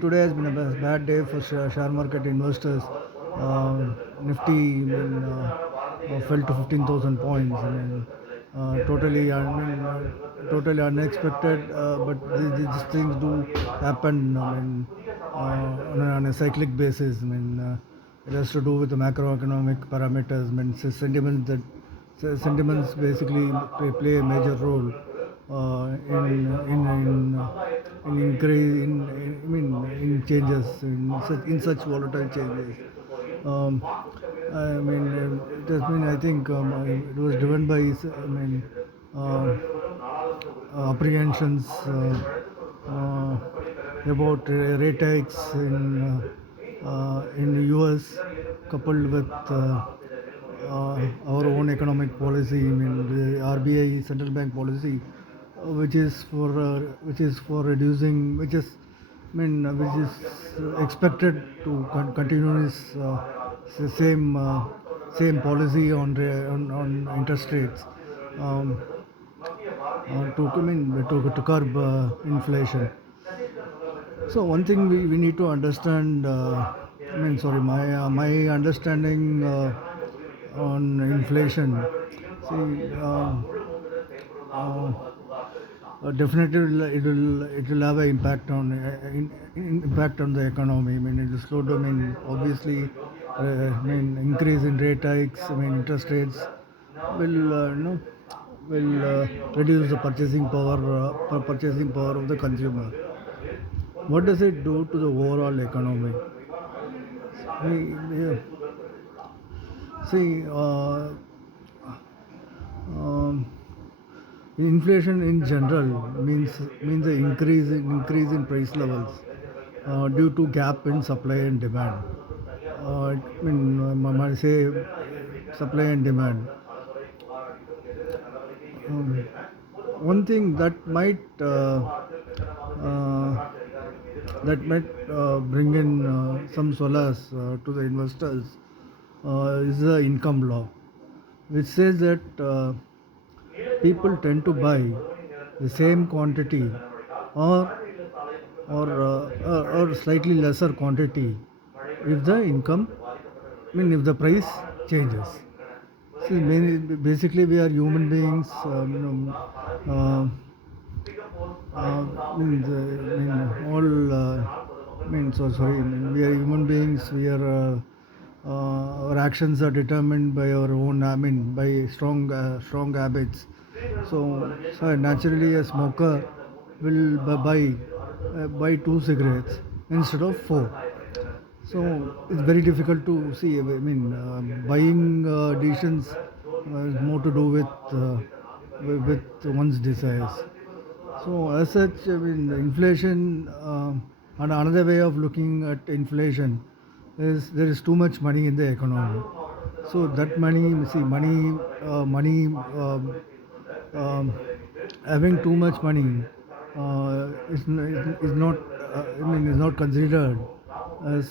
Today has been a bad day for share market investors. Nifty fell to 15,000 points. Totally unexpected. But these things do happen. On a cyclic basis. It has to do with the macroeconomic parameters. Sentiments basically play a major role in increase in changes in such volatile changes. Um, it has been, I think, it was driven by uh, apprehensions about rate hikes in the US, coupled with our own economic policy. The RBI central bank policy, which is for reducing, which is expected to continue this same policy on interest rates. Um, to curb inflation. So one thing we need to understand. My understanding on inflation. See, uh, definitely it will have an impact on impact on the economy. It will slow down. Obviously, increase in rate hikes. Interest rates will reduce the purchasing power of the consumer. What does it do to the overall economy? Yeah. See, um, inflation in general means an increase in price levels due to gap in supply and demand. Say supply and demand. Um, One thing uh, that might bring in some solace to the investors is the income law, which says that people tend to buy the same quantity or or slightly lesser quantity if the income, if the price changes. See, basically we are human beings. Uh, all so sorry. We are human beings. Our actions are determined by our own. By strong habits. So naturally, a smoker will buy two cigarettes instead of four. So it's very difficult to see. Buying decisions has more to do with one's desires. So as such, inflation. And another way of looking at inflation is there is too much money in the economy. So that money, um, having too much money is not is not considered as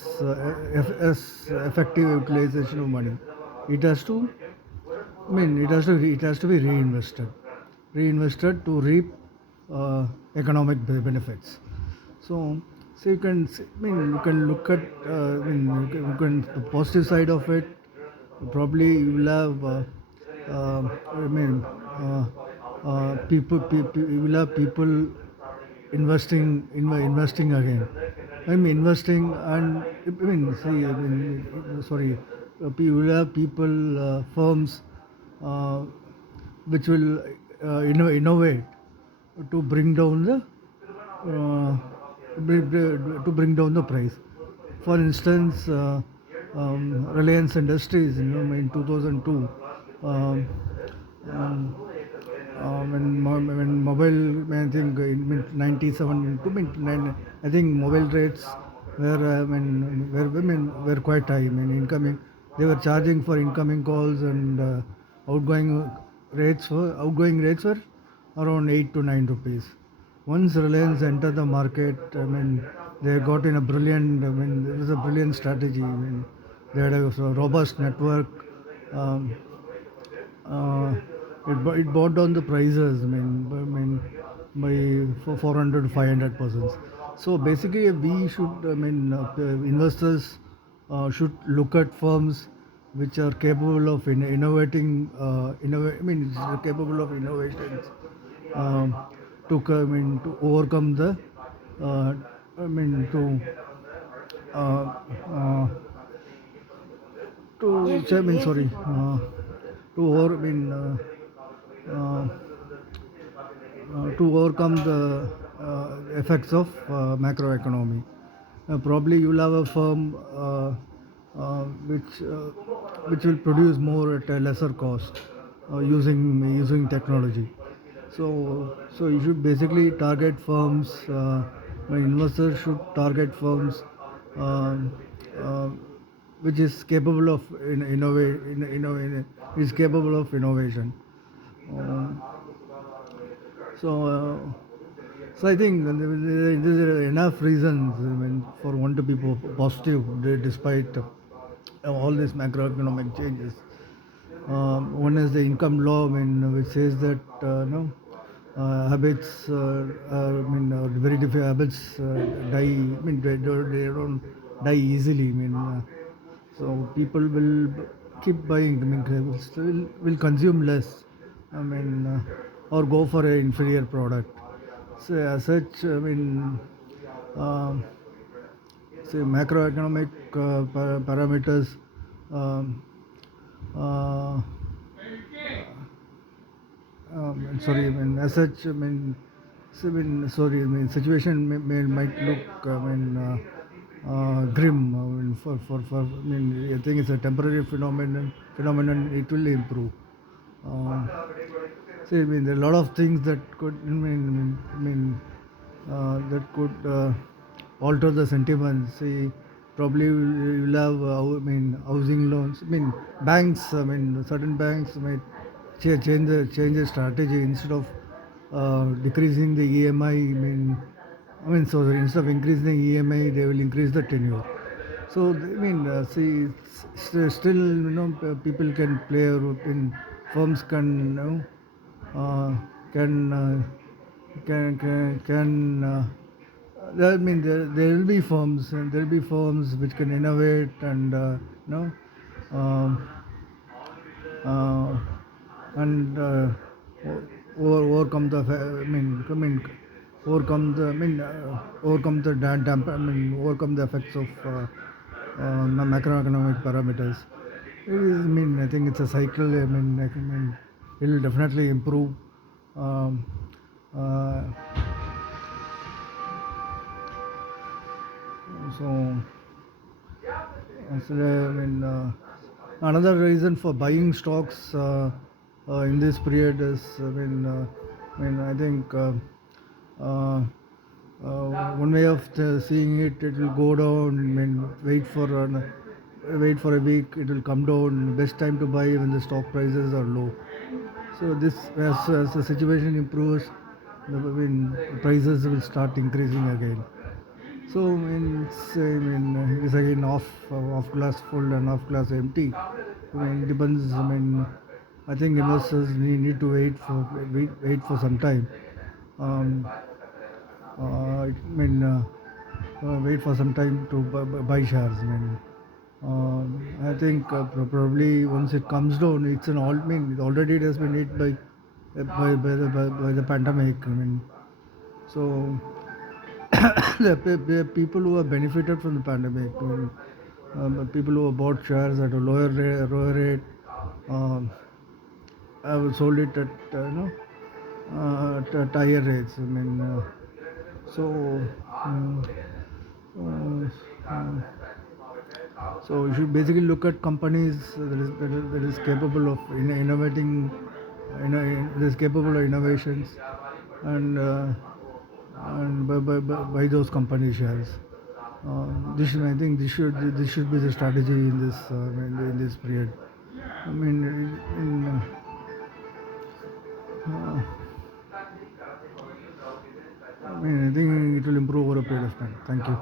effective utilization of money. It has to it has to be reinvested to reap economic benefits. So you can look at the positive side of it. Probably you will have uh, you will have people investing again. Investing and sorry, you will have people, firms, uh, which will innovate to bring down the uh, price. For instance, Reliance Industries, in 2002, um, um, when mobile, I think in 97 to I think mobile rates were quite high. Incoming, they were charging for incoming calls, and outgoing rates were around 8 to 9 rupees. Once Reliance entered the market, they got in a brilliant. It was a brilliant strategy. They had a robust network. Um, it brought down the prices. By 400 500%. So basically, we should, investors should look at firms which are capable of innovating, capable of innovations um, to overcome the, uh, I mean, uh, uh, to, I mean, sorry, to over, uh, to overcome the effects of macroeconomy. Probably you'll have a firm which will produce more at a lesser cost using technology. So you should basically target firms. Investors should target firms um, uh, which is capable of is capable of innovation. Um, so, so I think there are enough reasons, for one to be positive despite all these macroeconomic changes. One is the income law, which says that no habits, very different habits die. They don't die easily. So people will keep buying. Will consume less. Or go for an inferior product. So as such, um, say macroeconomic parameters. Um, uh, Sorry, as such, situation might look, grim. I think it's a temporary phenomenon. It will improve. Um, See, there are a lot of things that could, that could alter the sentiments. See, probably you'll have, housing loans. Banks. Certain banks might change the strategy instead of decreasing the EMI. So instead of increasing the EMI, they will increase the tenure. So see, still, people can play a role in firms uh, can can there will be firms, and there will be firms which can innovate and um, uh, and overcome the overcome the overcome the overcome the effects of the macroeconomic parameters. It is, I think it's a cycle. It will definitely improve. Um, uh, so, Another reason for buying stocks in this period is, I think uh, one way of seeing it, it will go down. Wait for a week, it will come down. Best time to buy when the stock prices are low. So this, as the situation improves, prices will start increasing again. So it's again off glass full and off glass empty. It depends. I think investors need to wait for some time. Um, Wait for some time to buy shares. I think probably once it comes down, it's an all. Already it has been hit by the pandemic. So the people who have benefited from the pandemic, people who have bought shares at a lower rate, um, have sold it at at higher rates. So. Um, uh, um, so you should basically look at companies that is capable of innovating, that is capable of innovations, and by those company shares. I think this should be the strategy in this period. I mean, uh, I think it will improve over a period of time. Thank you.